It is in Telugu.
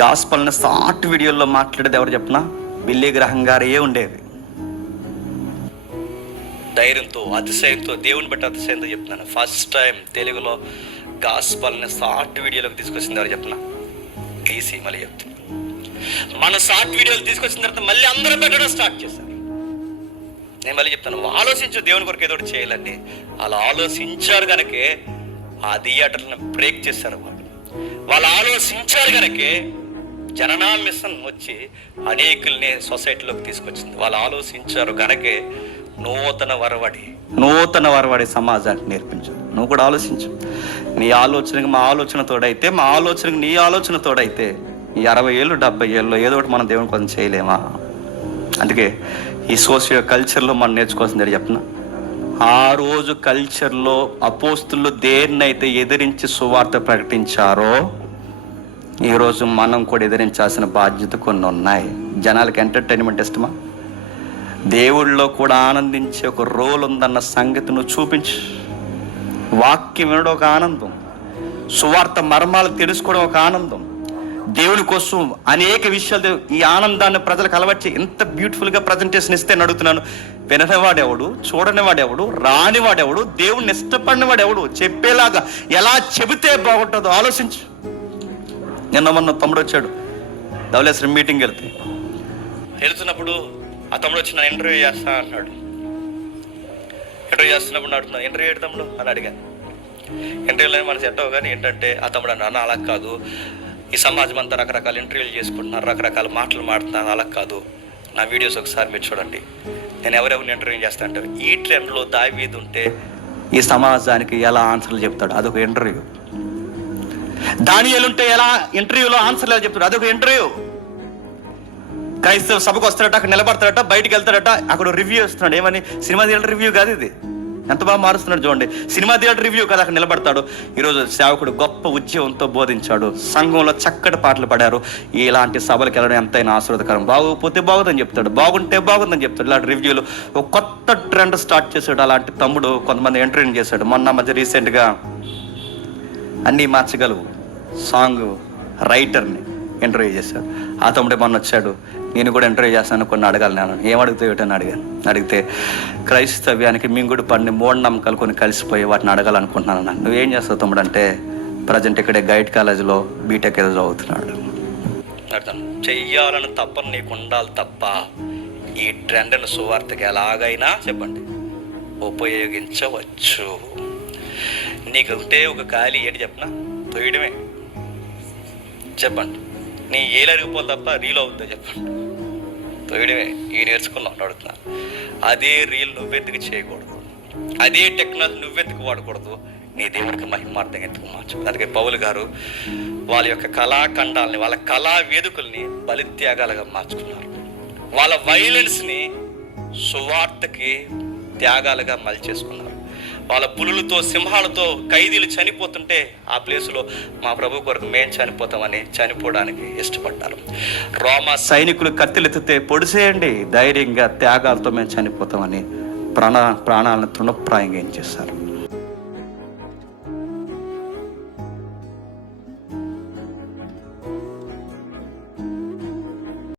గాస్పల్ని షార్ట్ వీడియోల్లో మాట్లాడేది ఎవరు చెప్పినా బిల్లీ గ్రహం గారే ఉండేవి. ధైర్యంతో, అతిశయంతో, దేవుని బట్టి అతిశయంతో చెప్తున్నాను. ఫస్ట్ టైం తెలుగులో గాస్పల్ని షార్ట్ వీడియోలోకి తీసుకొచ్చింది ఎవరు చెప్పినా ఈసీ. మళ్ళీ చెప్తున్నా, మన షార్ట్ వీడియోలు తీసుకొచ్చిన తర్వాత మళ్ళీ అందరూ పెట్టడం స్టార్ట్ చేశారు. నేను మళ్ళీ చెప్తాను, ఆలోచించు, దేవుని కొరకు ఏదో చేయాలండి. అలా ఆలోచించారు కనుకే ఆ థియేటర్లను బ్రేక్ చేశారు. వాళ్ళు ఆలోచించారు కనుకే జననా మిషన్ వచ్చి అనేకుల్ని సొసైటీలోకి తీసుకొచ్చింది. వాళ్ళు ఆలోచించారు కనుకే నూతన వరవడి సమాజానికి నేర్పించారు. నువ్వు కూడా ఆలోచించు. నీ ఆలోచనకి మా ఆలోచన తోడైతే, మా ఆలోచనకి నీ ఆలోచన తోడైతే ఈ 60 ఏళ్ళు 70 ఏళ్ళు ఏదో ఒకటి మనం దేవుని కోసం చేయలేమా? అందుకే ఈ సోషల్ కల్చర్లో మనం నేర్చుకోవాల్సింది చెప్తున్నా. ఆ రోజు కల్చర్లో అపోస్తులు దేన్నైతే ఎదిరించి సువార్త ప్రకటించారో ఈరోజు మనం కూడా ఎదిరించాల్సిన బాధ్యత కొన్ని ఉన్నాయి. జనాలకి ఎంటర్టైన్మెంట్ ఇష్టమా? దేవుళ్ళలో కూడా ఆనందించే ఒక రోల్ ఉందన్న సంగతి నువ్వు చూపించు. వాక్యం వినడం ఒక ఆనందం, సువార్త మర్మాలు తెలుసుకోవడం ఒక ఆనందం. దేవుని కోసం అనేక విషయాలు, ఈ ఆనందాన్ని ప్రజలకు అలవర్చి ఎంత బ్యూటిఫుల్గా ప్రజెంటేషన్ ఇస్తే అడుగుతున్నాను. విననివాడెవడు, చూడనివాడెవడు, రానివాడెవడు, దేవుణ్ణి ఇష్టపడినవాడెవడు, చెప్పేలాగా ఎలా చెబితే బాగుంటుందో ఆలోచించు. నిన్న మొన్న తమ్ముడు వచ్చాడు, ధవళేశ్వరం మీటింగ్ వెళ్తున్నప్పుడు ఆ తమ్ముడు వచ్చి నన్ను ఇంటర్వ్యూ చేస్తా అన్నాడు. ఇంటర్వ్యూ చేస్తున్నప్పుడు అడుగుతున్నా, ఇంటర్వ్యూ ఏంటి తమ్ముడు అని అడిగాను. ఇంటర్వ్యూలో మన సెట్ కానీ ఏంటంటే ఆ తమ్ముడు అన్న అలా కాదు, ఈ సమాజం అంతా రకరకాల ఇంటర్వ్యూలు చేసుకుంటున్నారు, రకరకాల మాటలు మాడుతున్నారు, అలా కాదు, నా వీడియోస్ ఒకసారి మీరు చూడండి, నేను ఎవరెవరిని ఇంటర్వ్యూ చేస్తా అంటే ఈ ట్రెండ్లో దావీదు ఉంటే ఈ సమాజానికి ఎలా ఆన్సర్లు చెప్తాడు, అదొక ఇంటర్వ్యూ. దానియేలు ఉంటే ఎలా ఇంటర్వ్యూలో ఆన్సర్లు ఎలా చెప్తాడు, అదొక ఇంటర్వ్యూ. క్రైస్తవ సభకు వస్తాడట, అక్కడ నిలబడతాడట, బయటికి వెళ్తాడట, అక్కడ రివ్యూ ఇస్తున్నాడు. ఏమని? సినిమా థియేటర్ రివ్యూ కాదు ఇది. ఎంత బాగా మారుస్తున్నాడు చూడండి. సినిమా థియేటర్ రివ్యూ కదా, అక్కడ నిలబడతాడు. ఈరోజు సేవకుడు గొప్ప ఉద్యమంతో బోధించాడు, సంఘంలో చక్కటి పాటలు పడారు. ఇలాంటి సభలకు వెళ్ళడం ఎంతైనా ఆశీర్వాదకరం. బాగోకపోతే బాగుందని చెప్తాడు, బాగుంటే బాగుందని చెప్తాడు. ఇలాంటి రివ్యూలు ఒక కొత్త ట్రెండ్ స్టార్ట్ చేశాడు. అలాంటి తమ్ముడు కొంతమంది ఇంటర్వ్యూ చేశాడు. మొన్న మధ్య రీసెంట్గా అన్నీ మార్చగలవు సాంగ్ రైటర్ని ఇంటర్వ్యూ చేశాడు. ఆ తమ్ముడే మొన్న వచ్చాడు, నేను కూడా ఇంటర్వ్యూ చేస్తాను, కొన్ని అడగాలి. నేను ఏం అడుగుతావేటని అడిగాను. అడిగితే క్రైస్తవ్యానికి మింగుడు పడిన మూఢనమ్మకాలు కొన్ని కలిసిపోయి వాటిని అడగాలనుకుంటున్నాను అన్నాను. నువ్వేం చేస్తావు తమ్ముడు అంటే, ప్రజెంట్ ఇక్కడే గైడ్ కాలేజీలో బీటెక్ ఏదో చదువుతున్నాడు. అర్థం చెయ్యాలని తప్పని నీకు ఉండాలి తప్ప ఈ ట్రెండ్ను సువార్తకి ఎలాగైనా చెప్పండి ఉపయోగించవచ్చు. నీకుంటే ఒక ఖాళీ ఏంటి చెప్పనా, తొయ్యడమే. చెప్పండి, నీ ఏలరిగిపోవాలి తప్ప రీల్ అవుతుందో చెప్పండి, తొయ్యడమే. ఈ నేర్చుకున్నావు అడుగుతున్నా. అదే రీల్ నువ్వెందుకు చేయకూడదు, అదే టెక్నాలజీ నువ్వెందుకు వాడకూడదు, నీ దేవుడికి మహిమార్థం ఎందుకు మార్చు. అందుకే పౌలు గారు వాళ్ళ యొక్క కళాఖండాలని, వాళ్ళ కళా వేదికల్ని బలిత్యాగాలుగా మార్చుకున్నారు. వాళ్ళ వైలెన్స్ని సువార్తకి త్యాగాలుగా మలిచేసుకున్నారు. వాళ్ళ పులులతో, సింహాలతో ఖైదీలు చనిపోతుంటే ఆ ప్లేసులో మా ప్రభు కొరకు మేము చనిపోతామని చనిపోవడానికి ఇష్టపడ్డారు. రోమా సైనికులు కత్తిలెత్తితే పొడిసేయండి, ధైర్యంగా త్యాగాలతో మేము చనిపోతామని ప్రాణాలను తృణప్రాయంగా ఏం చేశారు.